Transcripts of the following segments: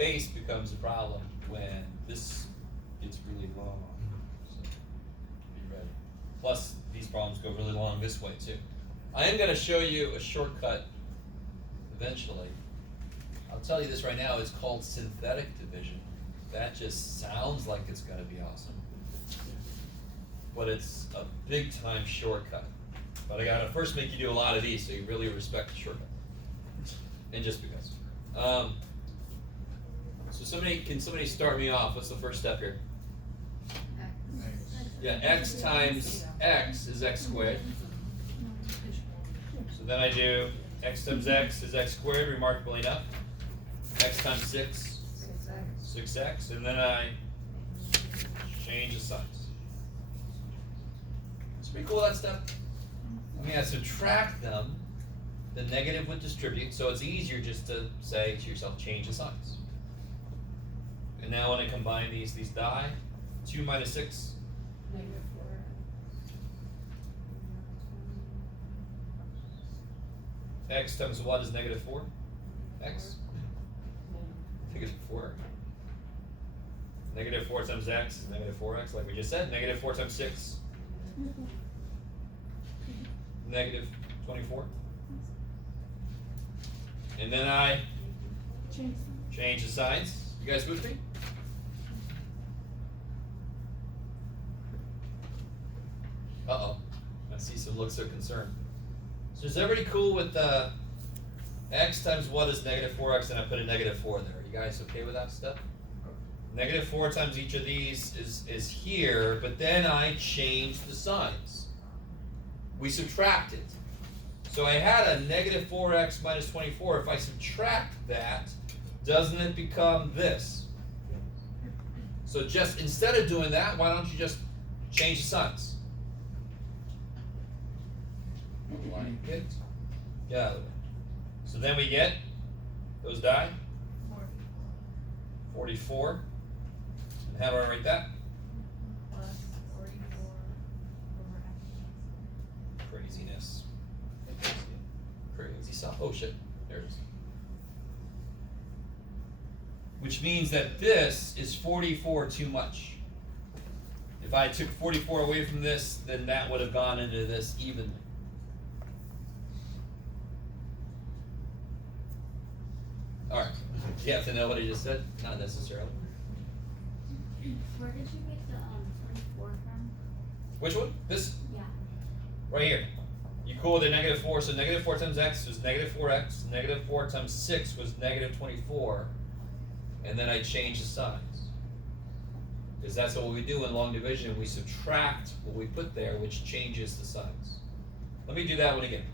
space becomes a problem when this gets really long. So be ready. Plus, these problems go really long this way too. I am going to show you a shortcut eventually. I'll tell you this right now, it's called synthetic division. That just sounds like it's going to be awesome. But it's a big time shortcut. But I got to first make you do a lot of these so you really respect the shortcut. And just because. So can somebody start me off? What's the first step here? Yeah, x times x is x squared. So then I do x times x is x squared, remarkably enough. X times 6, 6x. And then I change the signs. It's pretty cool, that stuff. I mean, I subtract them. The negative would distribute, so it's easier just to say to yourself, change the signs. And now when I combine these die. 2 minus 6. Negative 4. X times what is negative 4? X? Negative 4. Negative 4 times x is negative 4x, like we just said. Negative 4 times 6. Negative 24. And then I change the signs. You guys with me? Uh-oh. I see some looks of concern. So is everybody cool with x times what is negative 4x, and I put a negative 4 there? You guys okay with that stuff? Negative 4 times each of these is here, but then I change the signs. We subtract it. So I had a negative 4x minus 24. If I subtract that, doesn't it become this? So just instead of doing that, why don't you just change the signs? Like it. Get out of the way. So then we get those die. 44. And how do I write that? Plus 44 over x. Craziness. Crazy stuff. Oh shit. There it is. Which means that this is 44 too much. If I took 44 away from this, then that would have gone into this evenly. Alright. You have to know what I just said? Not necessarily. Where did you get the 24 from? Which one? This? Yeah. Right here. You cool with the negative 4, so negative 4 times x was negative 4x, negative 4 times 6 was negative 24, and then I change the signs. Because that's what we do in long division, we subtract what we put there, which changes the signs. Let me do that one again.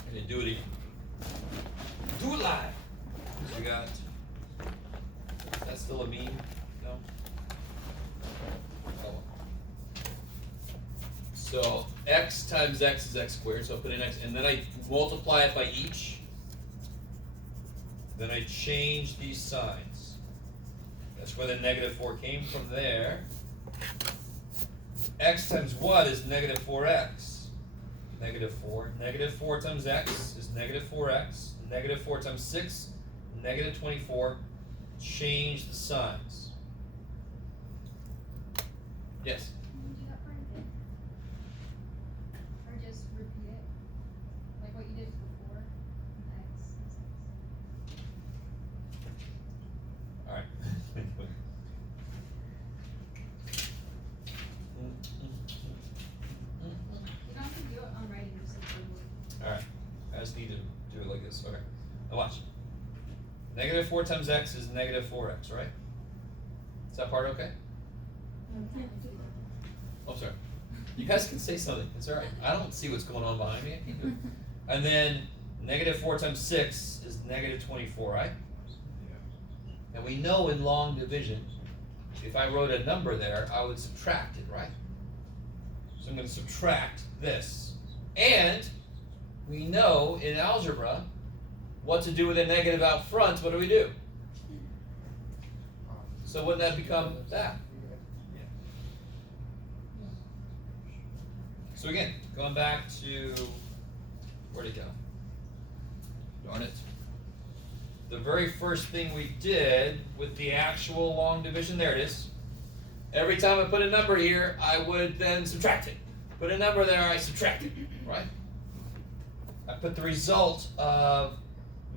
I'm going to do it again. Do it live! So we got, that's still a meme? No? Oh. So x times x is x squared, so I put in x, and then I multiply it by each. Then I change these signs. That's where the negative 4 came from there. X times what is negative 4x? Negative 4. Negative 4 times x is negative 4x. Negative 4 times 6, negative 24. Change the signs. Yes? Do that for anything? Or just repeat it? Like what you did before? X. Alright. You don't have to do it on writing, just like verbally. Alright. I just need to do it like this. Okay. Now watch. Negative 4 times x is negative 4x, right? Is that part okay? Oh, sorry. You guys can say something. It's alright. I don't see what's going on behind me. I can do it. And then negative 4 times 6 is negative 24, right? Yeah. And we know in long division, if I wrote a number there, I would subtract it, right? So I'm going to subtract this. And we know in algebra what to do with a negative out front. What do? So wouldn't that become that? So again, going back to, where'd it go? Darn it. the very first thing we did with the actual long division, there it is. Every time I put a number here, I would then subtract it. Put a number there, I subtract it, right? I put the result of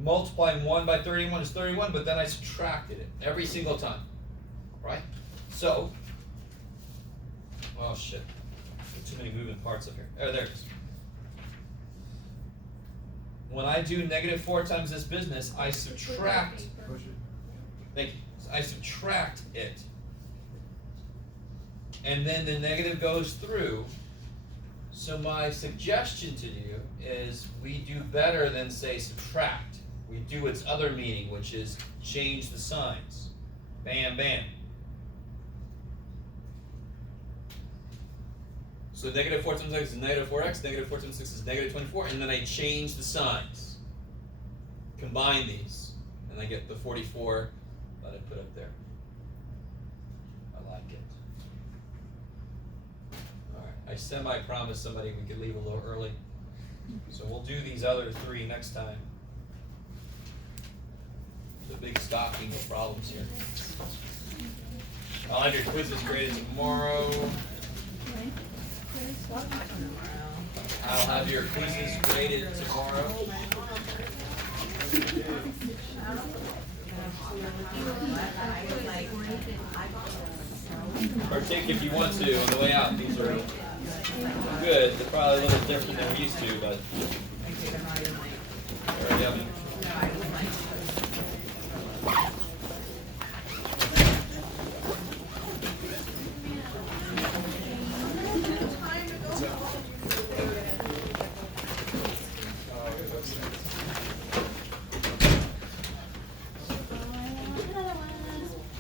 multiplying 1 by 31 is 31, but then I subtracted it every single time, right? So, oh shit, too many moving parts up here. Oh, there it is. When I do negative 4 times this business, I subtract, Push it. thank you, I subtract it. And then the negative goes through. So my suggestion to you is we do better than say subtract. We do its other meaning, which is change the signs. Bam, bam. So negative 4 times x is negative 4x, negative 4 times 6 is negative 24, and then I change the signs. Combine these, and I get the 44 that I put up there. I like it. Alright, I semi-promised somebody we could leave a little early. So we'll do these other 3 next time. The big stocking of problems here. I'll have your quizzes graded tomorrow. I'll have your quizzes graded tomorrow. Or take if you want to on the way out. These are good. They're probably a little different than we used to, but they're yummy.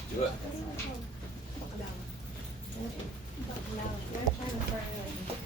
Do it.